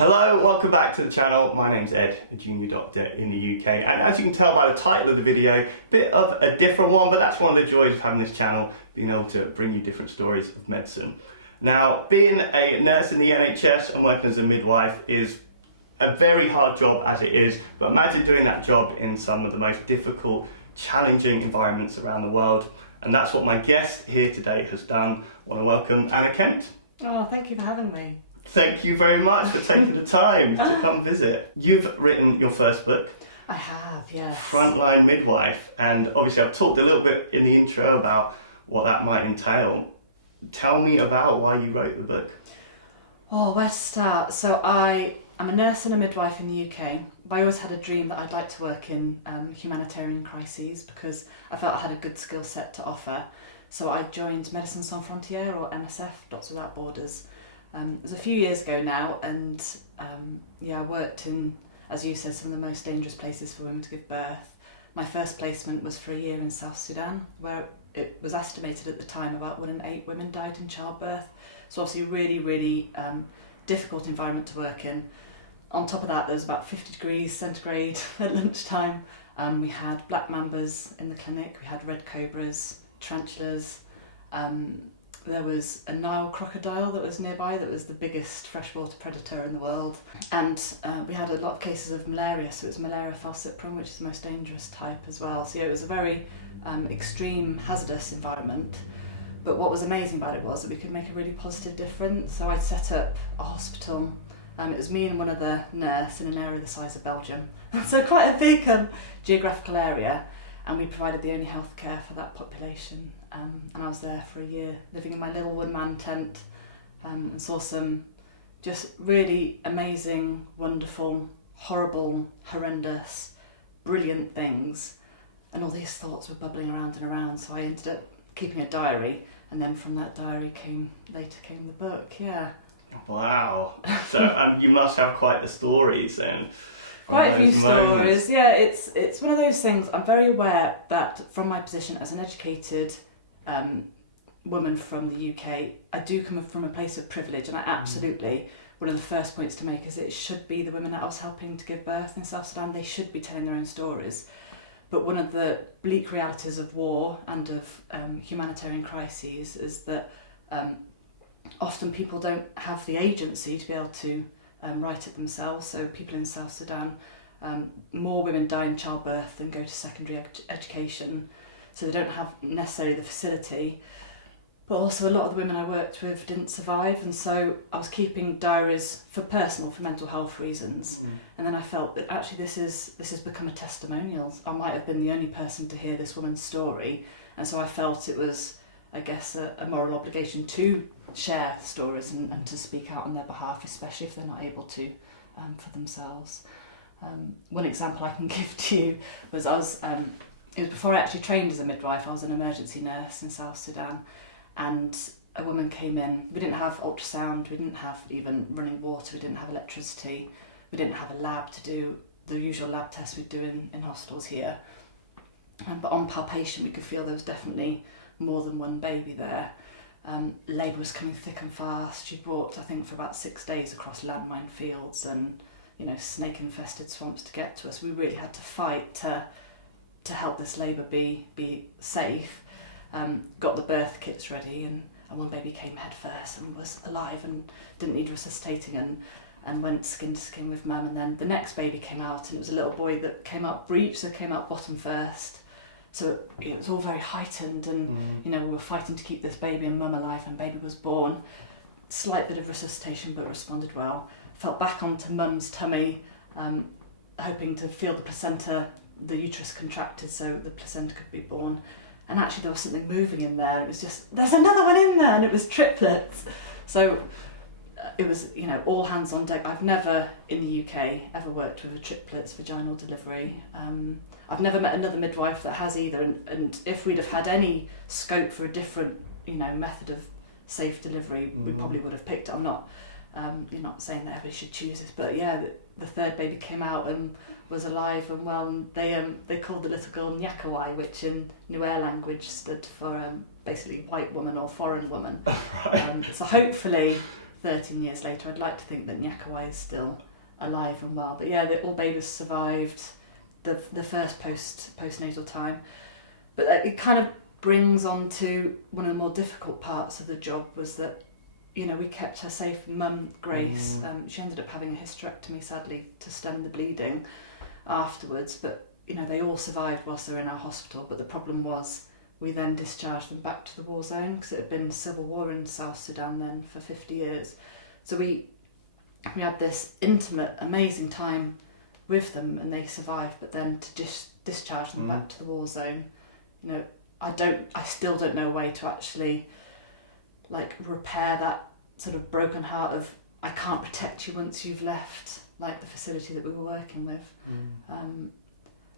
Hello, welcome back to the channel. My name's Ed, a junior doctor in the UK, and as you can tell by the title of the video, a bit of a different one, but that's one of the joys of having this channel, being able to bring you different stories of medicine. Now, being a nurse in the NHS and working as a midwife is a very hard job as it is, but imagine doing that job in some of the most difficult, challenging environments around the world, and that's what my guest here today has done. I want to welcome Anna Kent. Oh, thank you for having me. Thank you very much for taking the time to come visit. You've written your first book. I have, yes. Frontline Midwife, and obviously I've talked a little bit in the intro about what that might entail. Tell me about why you wrote the book. Oh, where to start? So I'm a nurse and a midwife in the UK, but I always had a dream that I'd like to work in humanitarian crises because I felt I had a good skill set to offer. So I joined Médecins Sans Frontières, or MSF, Doctors Without Borders. It was a few years ago now, and I worked in, as you said, some of the most dangerous places for women to give birth. My first placement was for a year in South Sudan, where it was estimated at the time about 1 in 8 women died in childbirth. So obviously really, really difficult environment to work in. On top of that, there was about 50 degrees centigrade at lunchtime. We had black mambas in the clinic, we had red cobras, tarantulas. There was a Nile crocodile that was nearby that was the biggest freshwater predator in the world. And we had a lot of cases of malaria, so it was malaria falciparum, which is the most dangerous type as well. So yeah, it was a very extreme, hazardous environment. But what was amazing about it was that we could make a really positive difference. So I'd set up a hospital. It was me and one other nurse in an area the size of Belgium. So quite a big geographical area. And we provided the only healthcare for that population. And I was there for a year, living in my little one-man tent, and saw some just really amazing, wonderful, horrible, horrendous, brilliant things. And all these thoughts were bubbling around and around. So I ended up keeping a diary, and then from that diary later came the book. Yeah. Wow. So you must have quite the stories then. Quite a few stories. Yeah, it's one of those things. I'm very aware that from my position as an educated woman from the UK, I do come from a place of privilege, and I absolutely, one of the first points to make is it should be the women that I was helping to give birth in South Sudan, they should be telling their own stories. But one of the bleak realities of war and of humanitarian crises is that often people don't have the agency to be able to write it themselves. So people in South Sudan, more women die in childbirth than go to secondary education. So they don't have necessarily the facility, but also a lot of the women I worked with didn't survive, and so I was keeping diaries for mental health reasons. And then I felt that actually this has become a testimonial. I might have been the only person to hear this woman's story, and so I felt it was, I guess, a moral obligation to share stories and to speak out on their behalf, especially if they're not able to for themselves. One example I can give to you was it was before I actually trained as a midwife. I was an emergency nurse in South Sudan, and a woman came in. We didn't have ultrasound, we didn't have even running water, we didn't have electricity, we didn't have a lab to do the usual lab tests we do in hospitals here. But on palpation we could feel there was definitely more than one baby there. Labour was coming thick and fast. She'd walked, I think, for about 6 days across landmine fields and snake-infested swamps to get to us. We really had to fight to help this labour be safe. Got the birth kits ready, and one baby came head first and was alive and didn't need resuscitating and went skin to skin with mum. And then the next baby came out, and it was a little boy that came out breech, so came out bottom first. So it was all very heightened, and we were fighting to keep this baby and mum alive, and baby was born. Slight bit of resuscitation, but responded well. Felt back onto mum's tummy, hoping to feel the placenta. The uterus contracted so the placenta could be born, and actually there was something moving in there. It was just, there's another one in there, and it was triplets. So it was, all hands on deck. I've never in the UK ever worked with a triplets vaginal delivery. I've never met another midwife that has either, and if we'd have had any scope for a different method of safe delivery, we probably would have picked it. I'm not you're not saying that everybody should choose this, but yeah, the third baby came out and was alive and well, and they called the little girl Nyakawai, which in Nuer language stood for basically white woman or foreign woman. Right. So hopefully 13 years later, I'd like to think that Nyakawai is still alive and well. But yeah, all babies survived the first postnatal time. But it kind of brings on to one of the more difficult parts of the job, was that, you know, we kept her safe. Mum, Grace, she ended up having a hysterectomy, sadly, to stem the bleeding afterwards. But, you know, they all survived whilst they were in our hospital. But the problem was, we then discharged them back to the war zone, because it had been civil war in South Sudan then for 50 years. So we had this intimate, amazing time with them, and they survived. But then to discharge them back to the war zone, you know, I still don't know a way to actually like repair that sort of broken heart of, I can't protect you once you've left like the facility that we were working with.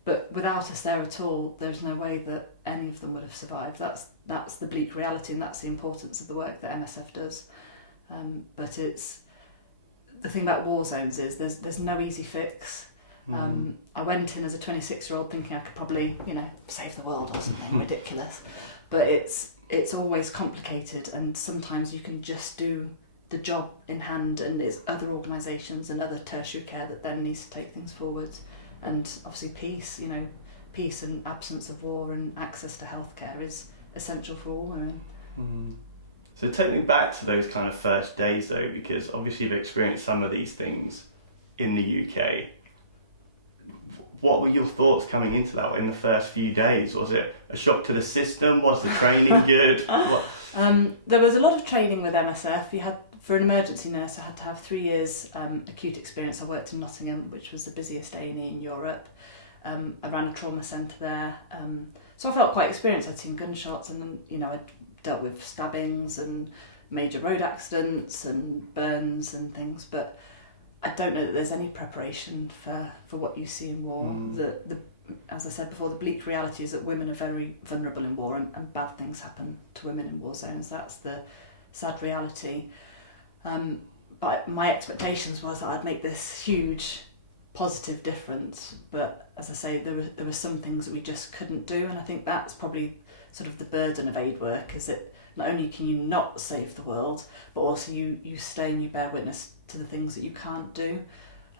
But without us there at all, there's no way that any of them would have survived. That's the bleak reality, and that's the importance of the work that MSF does. But it's the thing about war zones is there's no easy fix. I went in as a 26-year-old thinking I could probably, you know, save the world or something ridiculous, but it's always complicated, and sometimes you can just do the job in hand, and it's other organisations and other tertiary care that then needs to take things forward. And obviously peace and absence of war and access to healthcare is essential for all women. So take me back to those kind of first days though, because obviously you've experienced some of these things in the UK. What were your thoughts coming into that in the first few days? Was it a shock to the system? Was the training good? There was a lot of training with MSF. You had, for an emergency nurse, I had to have 3 years acute experience. I worked in Nottingham, which was the busiest A&E in Europe. I ran a trauma centre there. So I felt quite experienced. I'd seen gunshots, and you know, I'd dealt with stabbings and major road accidents and burns and things, but I don't know that there's any preparation for what you see in war. As I said before, the bleak reality is that women are very vulnerable in war, and bad things happen to women in war zones. That's the sad reality. But my expectations was that I'd make this huge positive difference, but as I say, there were some things that we just couldn't do, and I think that's probably sort of the burden of aid work, is that not only can you not save the world, but also you stay and you bear witness to the things that you can't do.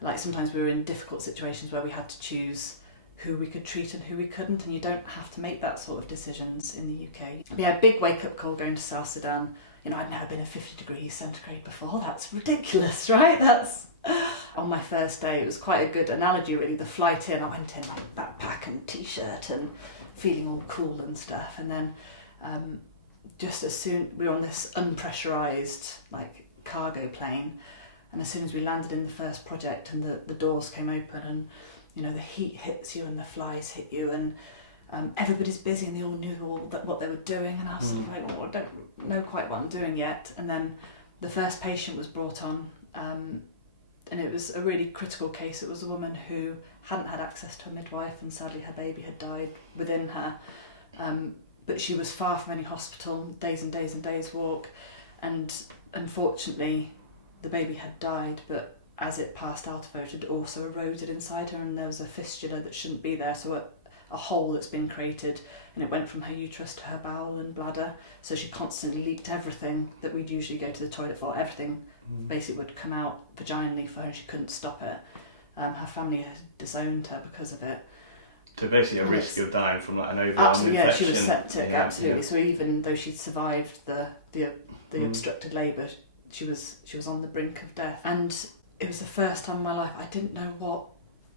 Like sometimes we were in difficult situations where we had to choose who we could treat and who we couldn't, and you don't have to make that sort of decisions in the UK. Yeah, big wake-up call going to South Sudan. You know, I'd never been at 50 degrees centigrade before. That's ridiculous, right? That's on my first day. It was quite a good analogy, really. The flight in, I went in like backpack and t-shirt and feeling all cool and stuff, and then just as soon we were on this unpressurized like cargo plane, and as soon as we landed in the first project and the doors came open, and you know, the heat hits you and the flies hit you, and everybody's busy and they all knew what they were doing, and I was like, oh, I don't know quite what I'm doing yet. And then the first patient was brought on, and it was a really critical case. It was a woman who hadn't had access to a midwife, and sadly her baby had died within her, but she was far from any hospital, days and days and days walk, and unfortunately the baby had died, but as it passed out of her, it had also eroded inside her, and there was a fistula that shouldn't be there, so a hole that's been created, and it went from her uterus to her bowel and bladder, so she constantly leaked everything that we'd usually go to the toilet for. Everything basically would come out vaginally for her, and she couldn't stop it. Her family had disowned her because of it. So basically a risk of dying from like an overwhelming absolutely, yeah, infection. she was septic, Yeah, absolutely. yeah. So even though she'd survived the obstructed labour, she was on the brink of death. And it was the first time in my life I didn't know what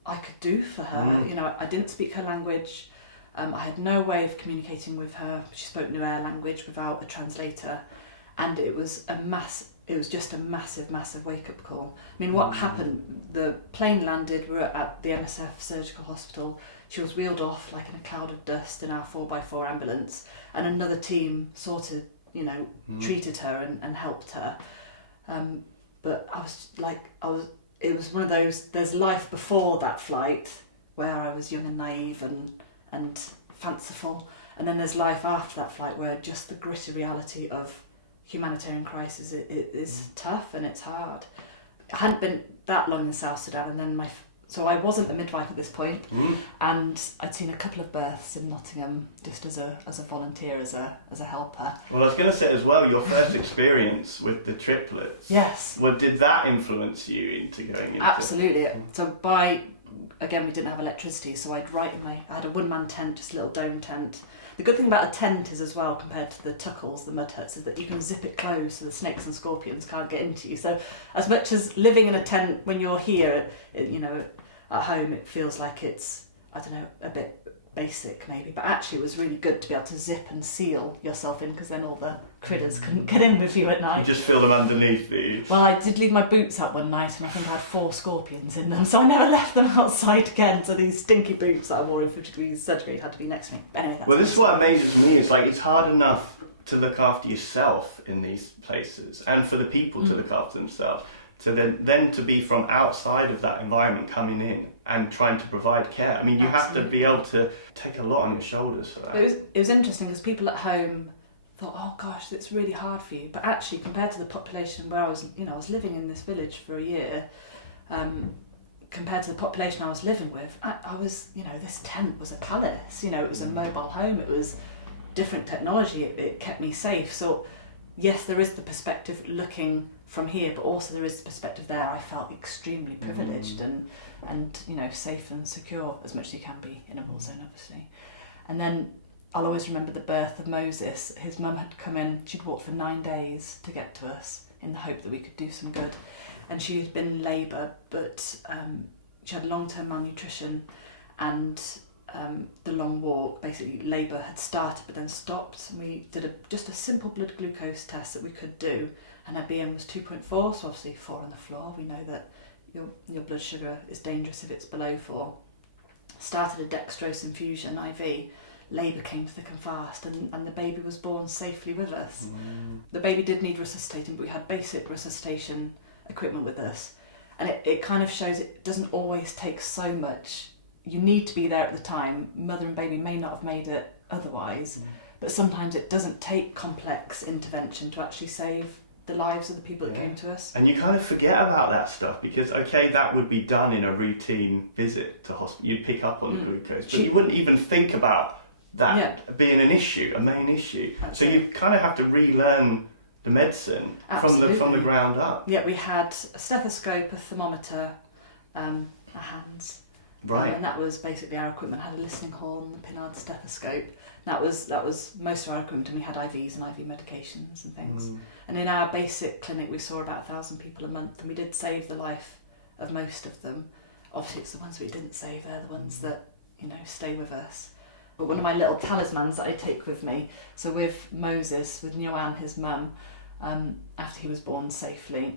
I could do for her. You know, I didn't speak her language. I had no way of communicating with her. She spoke Nuer language without a translator, and it was just a massive wake-up call. I mean, what happened? The plane landed. We were at the MSF surgical hospital. She was wheeled off like in a cloud of dust in our 4x4 ambulance, and another team sorted, you know, treated her and helped her. But it was one of those, there's life before that flight where I was young and naive and fanciful, and then there's life after that flight where just the gritty reality of humanitarian crisis is tough and it's hard. I hadn't been that long in South Sudan, and then my So I wasn't a midwife at this point, and I'd seen a couple of births in Nottingham just as a volunteer, as a helper. Well, I was going to say as well, your first experience with the triplets. Yes. Well, did that influence you into going into? Absolutely. So again, we didn't have electricity, so I had a one-man tent, just a little dome tent. The good thing about a tent is as well, compared to the tuckles, the mud huts, is that you can zip it closed so the snakes and scorpions can't get into you. So as much as living in a tent when you're here, at home, it feels like it's, I don't know, a bit basic maybe, but actually it was really good to be able to zip and seal yourself in, because then all the critters couldn't get in with you at night. You just feel them underneath these. Well, I did leave my boots out one night, and I think I had 4 scorpions in them, so I never left them outside again. So these stinky boots that I wore in 50 degrees centigrade had to be next to me. But anyway, well, this is what amazes me. It's like it's hard enough to look after yourself in these places, and for the people to look after themselves. So then to be from outside of that environment coming in and trying to provide care. I mean, you have to be able to take a lot on your shoulders for that. It was interesting, because people at home thought, oh gosh, it's really hard for you. But actually, compared to the population where I was living in this village for a year, compared to the population I was living with, I was, this tent was a palace. It was a mobile home. It was different technology. It kept me safe. So yes, there is the perspective looking from here, but also there is the perspective there. I felt extremely privileged and safe and secure, as much as you can be in a war zone, obviously. And then I'll always remember the birth of Moses. His mum had come in, she'd walked for 9 days to get to us in the hope that we could do some good. And she had been in labour, but she had long-term malnutrition, and the long walk, basically labour had started but then stopped, and we did just a simple blood glucose test that we could do, and her BM was 2.4, so obviously 4 on the floor. We know that your blood sugar is dangerous if it's below 4. Started a dextrose infusion IV. Labour came thick and fast, and the baby was born safely with us. The baby did need resuscitating, but we had basic resuscitation equipment with us, and it kind of shows it doesn't always take so much. You need to be there at the time. Mother and baby may not have made it otherwise, but sometimes it doesn't take complex intervention to actually save the lives of the people that came to us. And you kind of forget about that stuff, because that would be done in a routine visit to hospital. You'd pick up on the glucose, but you wouldn't even think about that being an issue, a main issue. So you kind of have to relearn the medicine from the ground up. Yeah, we had a stethoscope, a thermometer, our hands. Right. And that was basically our equipment. Had a listening horn, the Pinard stethoscope. That was most of our equipment, and we had IVs and IV medications and things. And in our basic clinic, we saw about 1,000 people a month, and we did save the life of most of them. Obviously, it's the ones we didn't save. They're the ones that stay with us. But one of my little talismans that I take with me. So with Moses, with Nyoan, his mum, after he was born safely,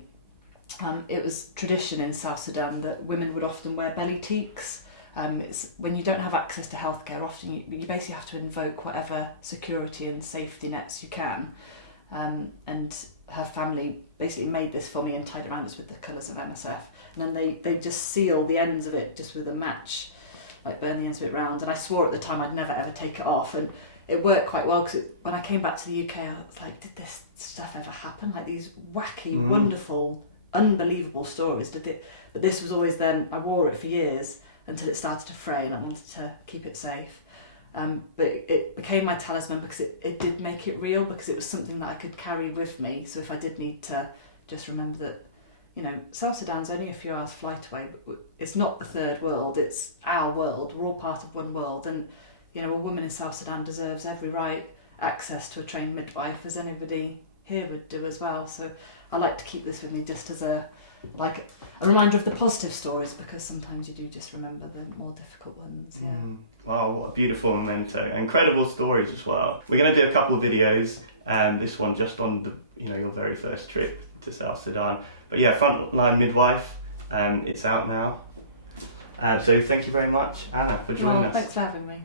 it was tradition in South Sudan that women would often wear belly teaks. It's when you don't have access to healthcare, often you basically have to invoke whatever security and safety nets you can. And her family basically made this for me and tied it around us with the colours of MSF. And then they just seal the ends of it just with a match, like burn the ends of it round. And I swore at the time I'd never ever take it off. And it worked quite well, because when I came back to the UK, I was like, did this stuff ever happen? Like these wacky, wonderful, unbelievable stories. But this was always then, I wore it for years until it started to fray, and I wanted to keep it safe. But it became my talisman because it did make it real, because it was something that I could carry with me. So if I did need to just remember that, South Sudan's only a few hours flight away, but it's not the third world, it's our world. We're all part of one world, and a woman in South Sudan deserves every right access to a trained midwife, as anybody here would do as well. So I like to keep this with me just as a reminder of the positive stories, because sometimes you do just remember the more difficult ones. Yeah. Wow, what a beautiful memento. Incredible stories as well. We're going to do a couple of videos, this one just on the your very first trip to South Sudan. But yeah, Frontline Midwife, it's out now. So thank you very much, Anna, for joining us. Thanks for having me.